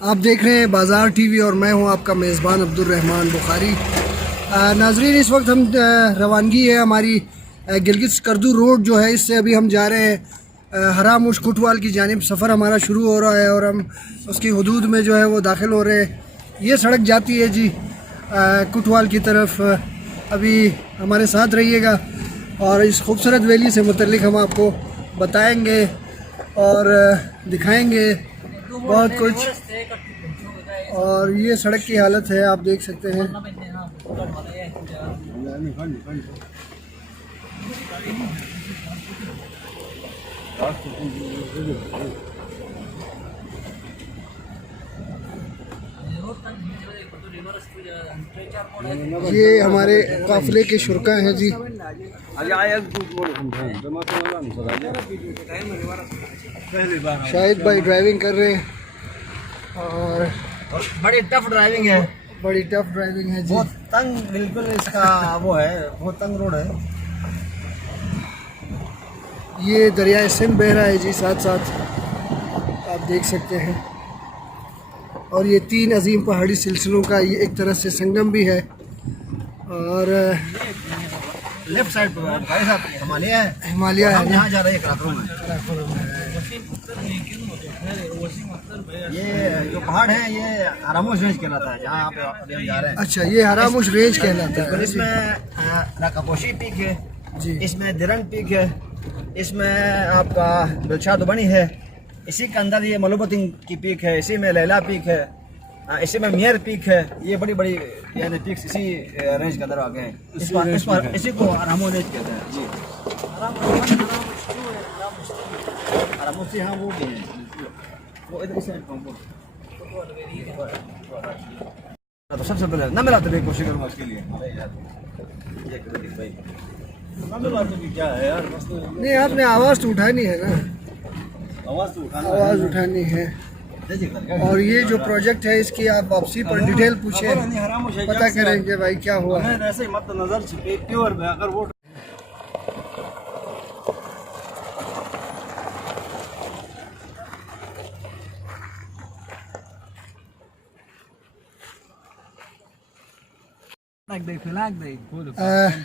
आप देख रहे हैं बाज़ार टीवी और मैं हूं आपका मेज़बान अब्दुल रहमान बुखारी। नाजरीन, इस वक्त हम रवानगी है हमारी गिलगित स्कर्दू रोड जो है, इससे अभी हम जा रहे हैं हरामुश कुटवाल की जानिब। सफ़र हमारा शुरू हो रहा है और हम उसकी हदूद में जो है वो दाखिल हो रहे हैं। ये सड़क जाती है जी कुटवाल की तरफ। अभी हमारे साथ रहिएगा और इस खूबसूरत वैली से मुतल्लिक हम आपको बताएंगे और दिखाएंगे बहुत कुछ। और ये सड़क की हालत है, आप देख सकते हैं। ये हमारे काफिले के शुरका हैं जी। शाहिद भाई ड्राइविंग कर रहे हैं और बड़ी टफ ड्राइविंग है, बड़ी टफ ड्राइविंग है जी। बहुत तंग, बिल्कुल इसका वो है, बहुत तंग रोड है। ये दरिया सिंध बह रहा है जी साथ साथ, आप देख सकते हैं। और ये तीन अजीम पहाड़ी सिलसिलों का ये एक तरह से संगम भी है। और लेफ्ट साइड पर भाई साहब हिमालय है, हिमालय है, यहाँ जा रहे हैं कराकोरम में। ये जो पहाड़ है ये हरामुश रेंज कहलाता है, जहाँ पे हम जा रहे हैं। अच्छा, ये हरामुश रेंज कहलाता है। इसमें राकापोशी पीक है जी, इसमें दिरंग पीक है, इसमें आपका दिलशाद दुबनी है, इसी के अंदर ये मलुबतिंग की पीक है, इसी में लैला पीक है, इसी में मियर पीक है। ये बड़ी बड़ी यानी पीक्स इसी रेंज के अंदर आ गए हैं। इसी को हरामुश रेंज कहते हैं जी। हरामुश हाँ वो भी है, वो इधर से तो सबसे पहले ना मिला तो कोशिश करूँगा उसके लिए। क्या है यार, नहीं आपने आवाज़ तो उठानी है ना, आवाज़ उठानी है। और ये जो प्रोजेक्ट है इसकी आप वापसी पर डिटेल पूछे, पता करेंगे भाई क्या हुआ है। ऐसे मत नजर प्योर में अगर वो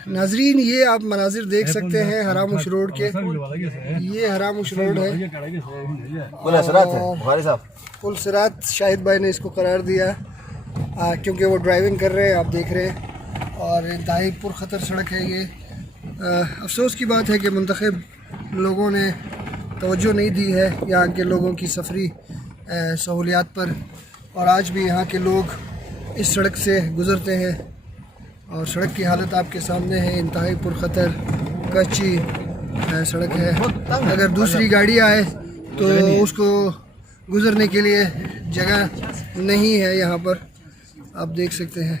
नाजरीन, ये आप मनाजिर देख सकते हैं हरामुश रोड के। ये हरामुश रोड है और पुल सिरात शाहिद भाई ने इसको करार दिया क्योंकि वो ड्राइविंग कर रहे हैं, आप देख रहे हैं। और इंतहाई पुरखतर सड़क है ये। अफसोस की बात है कि मुंतखब लोगों ने तवज्जो नहीं दी है यहाँ के लोगों की सफरी सहूलियात पर। और आज भी यहाँ के लोग इस सड़क से गुज़रते हैं और सड़क की हालत आपके सामने है। इंतहाई पुरखतर कच्ची सड़क है। अगर दूसरी गाड़ी आए तो उसको गुज़रने के लिए जगह नहीं है यहाँ पर, आप देख सकते हैं।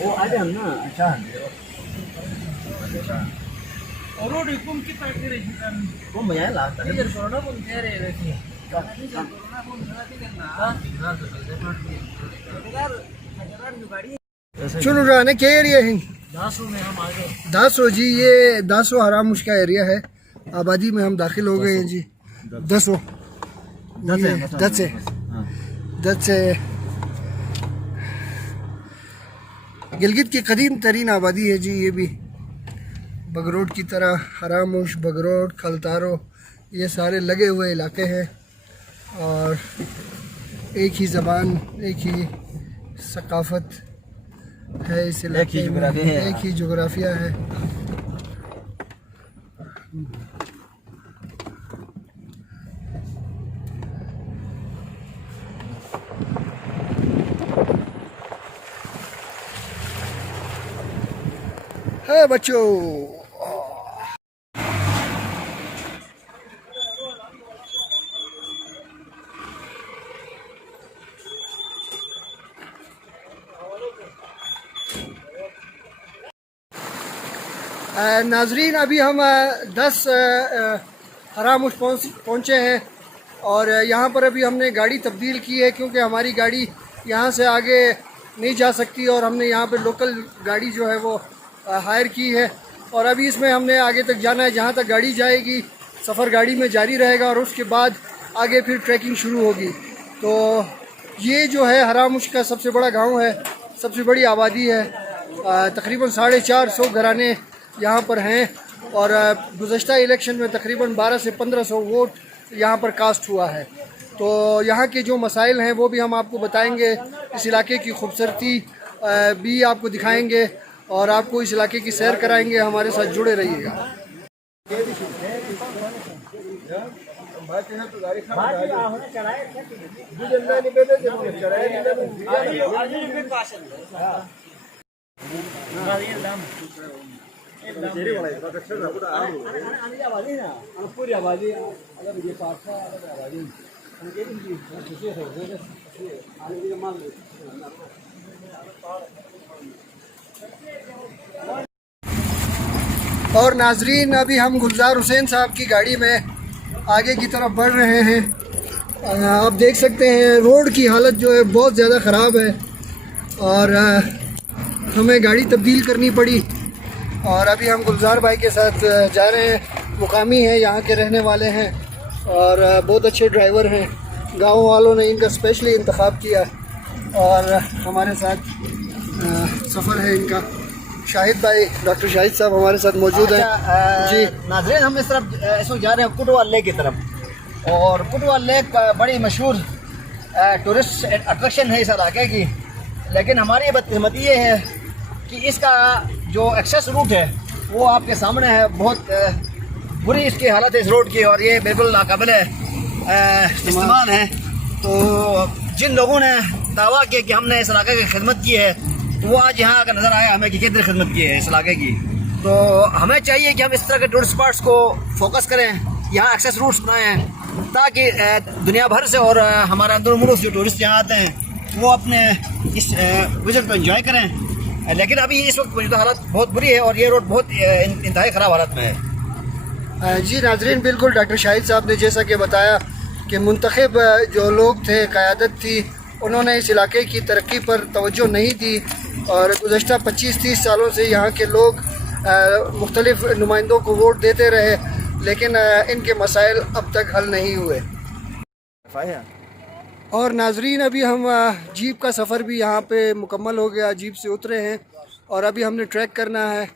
वो आ जाए ना। अच्छा रोड हुकुम की तरफ रही है वो मजा लगता है। इधर कोरोना को कह रहे हैं कि चलो जाने के एरिया है दासों में हम आ गए। दासो जी, ये दासो हरामुश का एरिया है। आबादी में हम दाखिल हो गए हैं जी। दसो दस से गिलगित की कदीम तरीन आबादी है जी। ये भी बगरोड की तरह हरामुश, बगरोड, खलतारो ये सारे लगे हुए इलाके हैं और एक ही ज़बान, एक ही सकाफ़त है इस इलाके में, एक ही जोग्राफिया है। है बच्चों, नाजरीन अभी हम 10 हरामुश पहुँचे हैं और यहाँ पर अभी हमने गाड़ी तब्दील की है क्योंकि हमारी गाड़ी यहाँ से आगे नहीं जा सकती और हमने यहाँ पे लोकल गाड़ी जो है वो हायर की है और अभी इसमें हमने आगे तक जाना है। जहाँ तक गाड़ी जाएगी सफ़र गाड़ी में जारी रहेगा और उसके बाद आगे फिर ट्रैकिंग शुरू होगी। तो ये जो है हरामुश का सबसे बड़ा गांव है, सबसे बड़ी आबादी है। तकरीबन 450 घराने यहाँ पर हैं और गुज़श्ता इलेक्शन में तकरीबन 1200 से 1500 वोट यहाँ पर कास्ट हुआ है। तो यहाँ के जो मसाइल हैं वो भी हम आपको बताएंगे, इस इलाके की खूबसूरती भी आपको दिखाएंगे और आपको इस इलाके की सैर कराएंगे। हमारे साथ जुड़े रहिएगा। और नाजरीन अभी हम गुलजार हुसैन साहब की गाड़ी में आगे की तरफ बढ़ रहे हैं। आप देख सकते हैं रोड की हालत जो है बहुत ज़्यादा ख़राब है और हमें गाड़ी तब्दील करनी पड़ी और अभी हम गुलजार भाई के साथ जा रहे हैं। मुकामी हैं, यहाँ के रहने वाले हैं और बहुत अच्छे ड्राइवर हैं। गांव वालों ने इनका स्पेशली इंतखाब किया और हमारे साथ सफ़र है इनका। शाहिद भाई, डॉक्टर शाहिद साहब हमारे साथ मौजूद हैं। जी नाज़रीन, हम इस वक्त जा रहे हैं कुटवा लेक की तरफ और कुटवा लेक बड़ी मशहूर टूरिस्ट अट्रैक्शन है इस इलाके की, लेकिन हमारी बदकिस्मती ये है कि इसका जो एक्सेस रूट है वो आपके सामने है। बहुत बुरी इसकी हालत है इस रोड की और ये बिल्कुल नाकाबिल इस्तेमाल है। तो जिन लोगों ने दावा किया कि हमने इस इलाके की खिदमत की है वो आज यहाँ आकर नज़र आया हमें कि कितनी खिदमत की है इस इलाके की। तो हमें चाहिए कि हम इस तरह के टूरिस्ट स्पॉट्स को फोकस करें, यहाँ एक्सेस रूट्स बनाएं ताकि दुनिया भर से और हमारे अंदर मुल्क जो टूरिस्ट यहाँ आते हैं वो अपने इस विजिट को एंजॉय करें। लेकिन अभी इस वक्त मौजूदा हालत बहुत बुरी है और ये रोड बहुत इंतहाई ख़राब हालत में है। जी नाजरीन, बिल्कुल डॉक्टर शाहिद साहब ने जैसा कि बताया कि मुंतखब जो लोग थे, क़यादत थी, उन्होंने इस इलाके की तरक्की पर तवज्जो नहीं दी और गुज़श्ता 25-30 सालों से यहाँ के लोग मुख्तलिफ नुमाइंदों को वोट देते रहे, लेकिन इनके मसाइल अब तक हल नहीं हुए। और नाजरीन अभी हम जीप का सफ़र भी यहाँ पे मुकम्मल हो गया, जीप से उतरे हैं और अभी हमने ट्रैक करना है।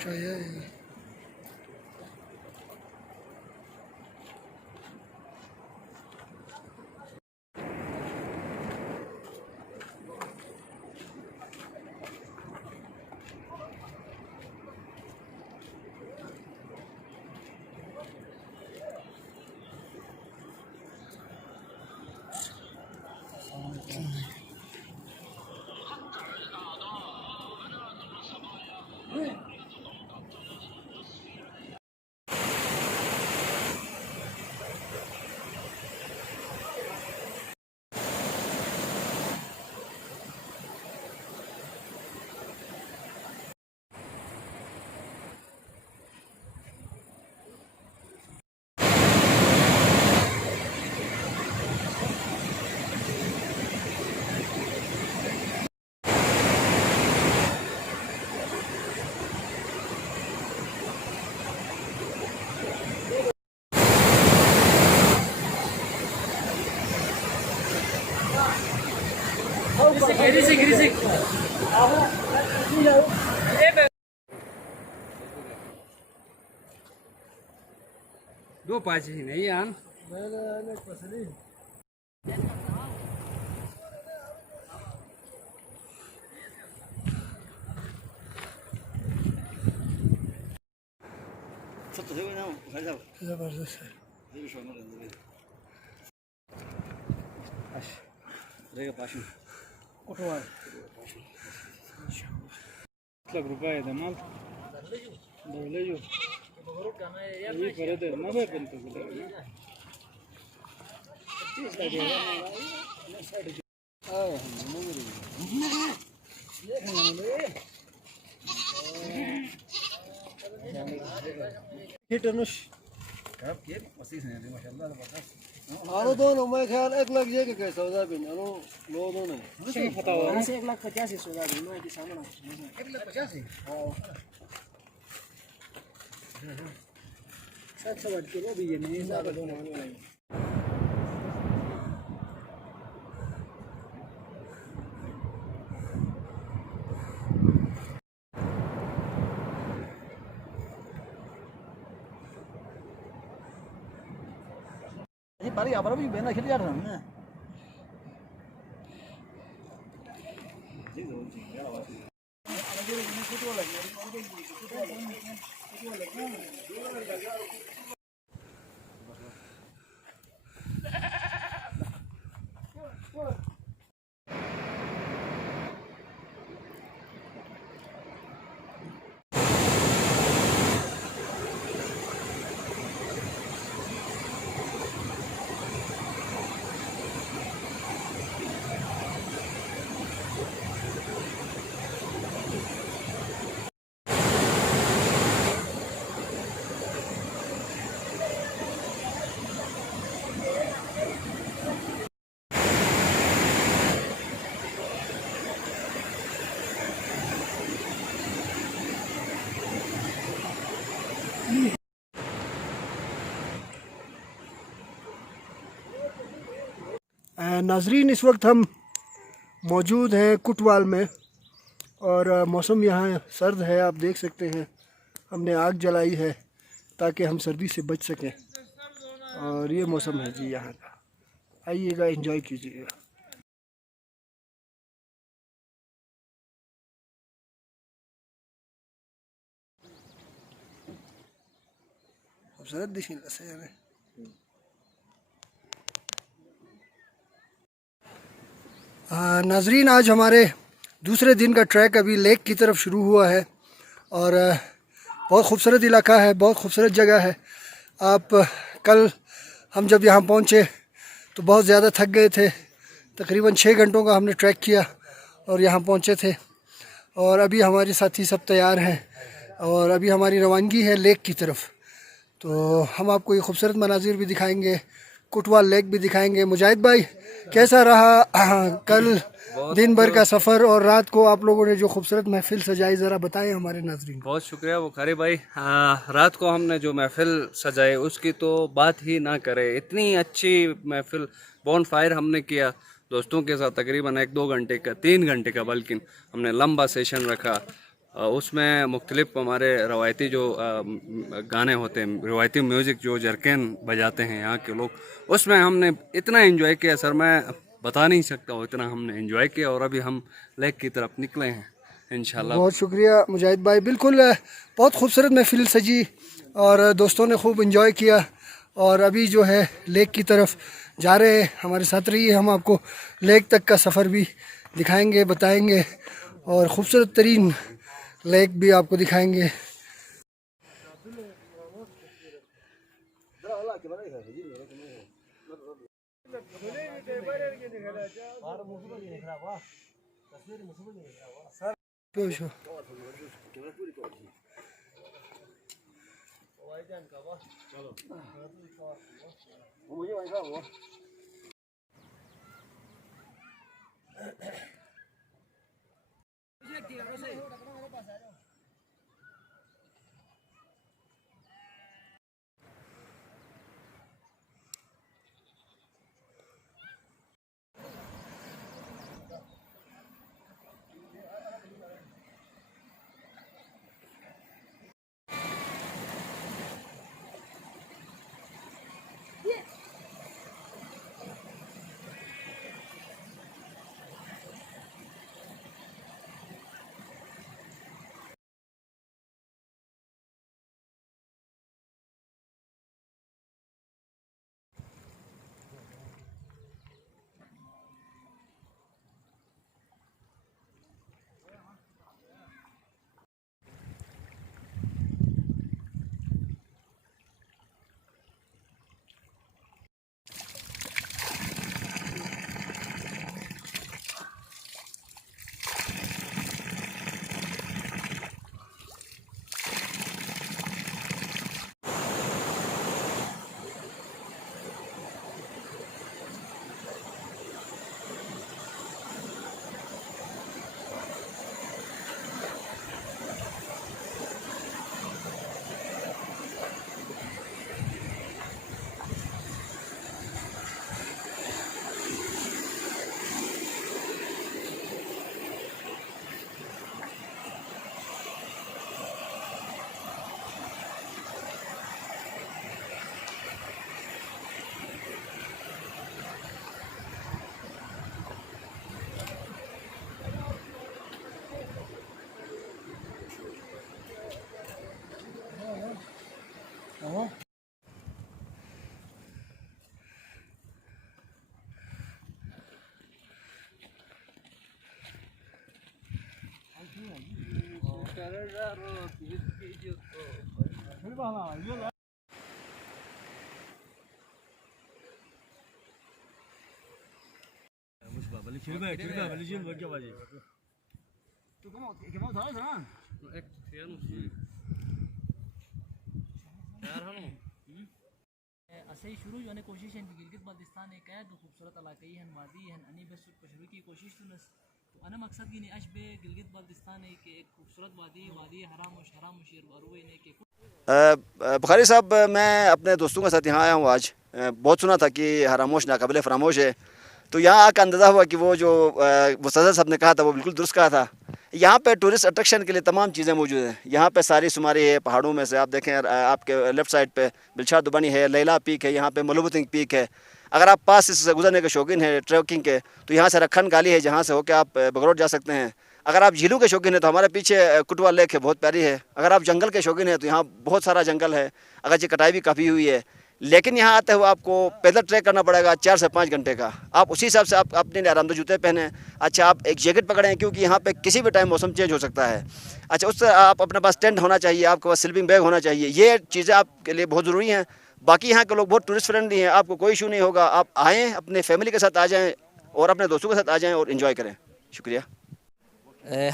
चाहिए ये। Risik. दो पाच ही नहीं आन ज़बरदस्त है। ₹1 आहे माल बोले जो ये करे दे ना बे पण हिटनुश कब के पसीस है माशाल्लाह जबरदस्त आरो दोनों मैं ख्याल 1 लाख ये के सौदा भी आरो लो दोनों पता हो 1,50,000 सौदा भी मैं के सामने 1,50,000 700 किलो भी ये नहीं ज्यादा दोनों आने वाले ये पारी आबर भी बेना खिल जा रहा है नाजरीन, इस वक्त हम मौजूद हैं कुटवाल में और मौसम यहाँ सर्द है। आप देख सकते हैं हमने आग जलाई है ताकि हम सर्दी से बच सकें और ये मौसम है जी यहाँ का। आइएगा, एंजॉय कीजिएगा। खूबसूरत दिशा है। नाजरीन, आज हमारे दूसरे दिन का ट्रैक अभी लेक की तरफ शुरू हुआ है और बहुत खूबसूरत इलाका है, बहुत खूबसूरत जगह है। आप कल हम जब यहाँ पहुँचे तो बहुत ज़्यादा थक गए थे। तकरीबन 6 घंटों का हमने ट्रैक किया और यहाँ पहुँचे थे और अभी हमारे साथी सब तैयार हैं और अभी हमारी रवानगी है लेक की तरफ। तो हम आपको ये खूबसूरत मनाजिर भी दिखाएंगे, कुटवाल लेक भी दिखाएंगे। मुजाहिद भाई, कैसा रहा कल दिन भर का सफ़र और रात को आप लोगों ने जो खूबसूरत महफिल सजाई, ज़रा बताएं हमारे नाज़रीन। बहुत शुक्रिया बुखारी भाई। रात को हमने जो महफिल सजाए उसकी तो बात ही ना करें। इतनी अच्छी महफिल, बॉन फायर हमने किया दोस्तों के साथ, तकरीबन 1-2 घंटे का, 3 घंटे का बल्कि हमने लंबा सेशन रखा उसमें मुख्तलिफ हमारे रवायती जो गाने होते हैं, रवायती म्यूज़िक जो जरकन बजाते हैं यहाँ के लोग, उसमें हमने इतना एंजॉय किया सर, मैं बता नहीं सकता हूँ, इतना हमने एंजॉय किया। और अभी हम लेक की तरफ निकले हैं इंशाल्लाह। बहुत शुक्रिया मुजाहिद भाई, बिल्कुल बहुत खूबसूरत महफिल सजी और दोस्तों ने खूब इंजॉय किया। और अभी जो है लेक की तरफ जा रहे हैं, हमारे साथ रहिए, हम आपको लेक तक का सफ़र भी दिखाएंगे, बताएंगे और ख़ूबसूरत तरीन लेक भी आपको दिखाएंगे। असही शुरू जो है कोशिश है गिलगित बाल्टिस्तान एक है तो खूबसूरत इलाकाई है वादी है अनी बस पशरू की कोशिश तो अना मकसद की निश बे गिलगित बाल्टिस्तान एक खूबसूरत वादी वादी हराम शेर वारुए ने के बुखारी साहब, मैं अपने दोस्तों के साथ यहाँ आया हूँ आज। बहुत सुना था कि हरामोश नाकाबिले फरामोश है, तो यहाँ आकर अंदाज़ा हुआ कि वो जो मुस्तज़र साहब ने कहा था वो बिल्कुल दुरुस्त कहा था। यहाँ पे टूरिस्ट अट्रैक्शन के लिए तमाम चीज़ें मौजूद हैं। यहाँ पे सारी शुमारी है पहाड़ों में से, आप देखें आपके लेफ़्ट साइड पे बिलशार दुबानी है, लैला पीक है, यहाँ पे मलुबतिंग पीक है। अगर आप पास से गुजरने के शौकीन हैं ट्रैकिंग के, तो यहाँ से रखन गाली है जहाँ से होकर आप बगरौट जा सकते हैं। अगर आप झीलों के शौकीन हैं तो हमारे पीछे कुटवा लेक है, बहुत प्यारी है। अगर आप जंगल के शौकीन हैं तो यहाँ बहुत सारा जंगल है, अगर कटाई भी काफ़ी हुई है, लेकिन यहाँ आते हुए आपको पैदल ट्रैक करना पड़ेगा 4 से 5 घंटे का। आप उसी हिसाब से आप अपने आरामदायक जूते पहने। अच्छा, आप एक जैकेट पकड़ें क्योंकि यहाँ पे किसी भी टाइम मौसम चेंज हो सकता है। अच्छा, उससे आप अपने पास टेंट होना चाहिए, आपके पास स्लीपिंग बैग होना चाहिए। ये चीज़ें आपके लिए बहुत ज़रूरी हैं। बाकी यहाँ के लोग बहुत टूरिस्ट फ्रेंडली हैं, आपको कोई इशू नहीं होगा। आप आएँ, अपने फैमिली के साथ आ जाएँ और अपने दोस्तों के साथ आ जाएँ और इन्जॉय करें। शुक्रिया।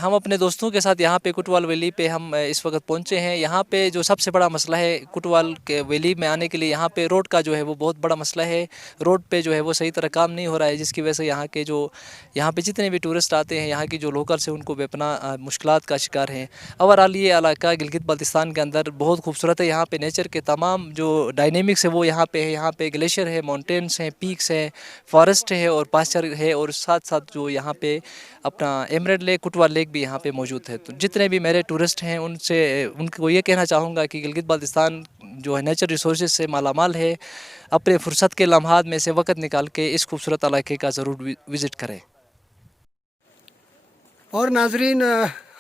हम अपने दोस्तों के साथ यहाँ पे कुटवाल वैली पे हम इस वक्त पहुँचे हैं। यहाँ पे जो सबसे बड़ा मसला है कुटवाल के वैली में आने के लिए, यहाँ पे रोड का जो है वो बहुत बड़ा मसला है। रोड पे जो है वो सही तरह काम नहीं हो रहा है, जिसकी वजह से यहाँ पे जितने भी टूरिस्ट आते हैं, यहाँ की जो लोकल्स हैं, उनको बेपना मुश्किलात का शिकार हैं। ओवरऑल ये इलाका गिलगित बाल्टिस्तान के अंदर बहुत खूबसूरत है। यहाँ पे नेचर के तमाम जो डायनेमिक्स है वो यहाँ पे है। यहाँ पे ग्लेशियर है, माउंटेन्स हैं, पीक्स हैं, फॉरेस्ट है और पास्चर है, और साथ साथ जो यहाँ पे अपना एमरेल्ड लेक कुटवाल लेक भी यहाँ पे मौजूद है। तो जितने भी मेरे टूरिस्ट हैं उनसे उनको ये कहना चाहूँगा कि गिलगित बाल्टिस्तान जो है नेचर रिसोर्सेज से मालामाल है। अपने फुर्सत के लम्हात में से वक्त निकाल के इस खूबसूरत इलाके का ज़रूर विज़िट करें। और नाजरीन,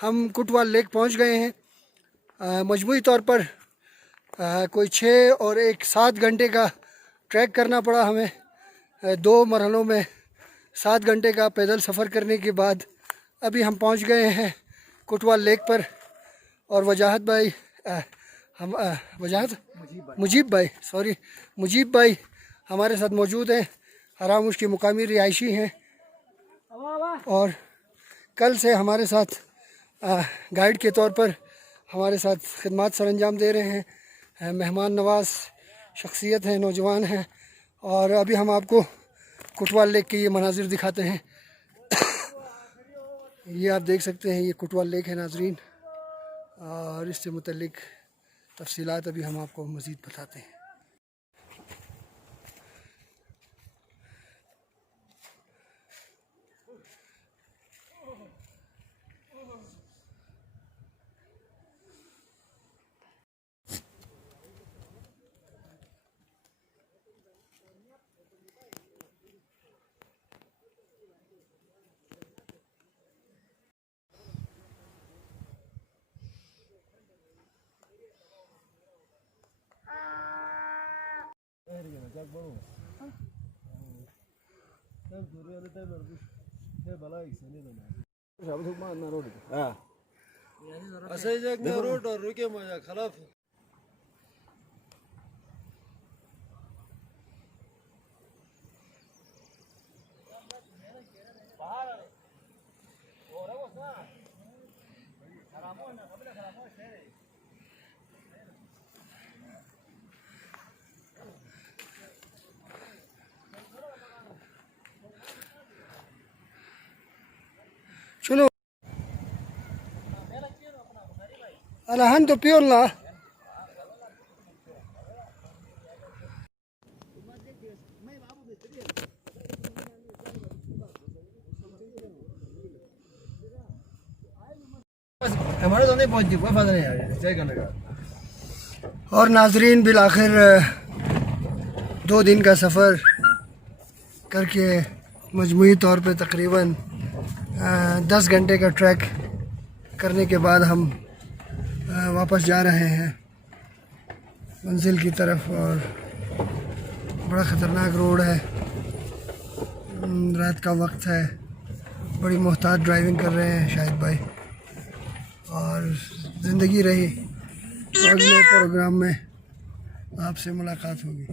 हम कुटवाल लेक पहुँच गए हैं। मजमूई तौर पर कोई 6 और 7 घंटे का ट्रैक करना पड़ा हमें। 2 मरहलों में 7 घंटे का पैदल सफ़र करने के बाद अभी हम पहुंच गए हैं कुटवाल लेक पर। और मुजीब भाई हमारे साथ मौजूद हैं। हरामुश के मुकामी रिहायशी हैं और कल से हमारे साथ गाइड के तौर पर हमारे साथ खिदमत सरअंजाम दे रहे हैं। मेहमान नवाज शख्सियत हैं, नौजवान हैं। और अभी हम आपको कुटवाल लेक के ये मनाजिर दिखाते हैं। ये आप देख सकते हैं, ये कुटवाल लेक है नाजरीन। और इससे मुतल्लिक तफसीलात अभी हम आपको मज़ीद बताते हैं। सुनो अलहन तो प्योर ना हमारे तो नहीं पहुंची, कोई फायदा नहीं है एंजॉय करने का। और नाजरीन, बिल आखिर 2 दिन का सफ़र करके मजमूई तौर पे तकरीबन 10 घंटे का ट्रैक करने के बाद हम वापस जा रहे हैं मंजिल की तरफ। और बड़ा ख़तरनाक रोड है, रात का वक्त है, बड़ी मुहतात ड्राइविंग कर रहे हैं शाहिद भाई। और ज़िंदगी रही तो अगले प्रोग्राम में आपसे मुलाकात होगी।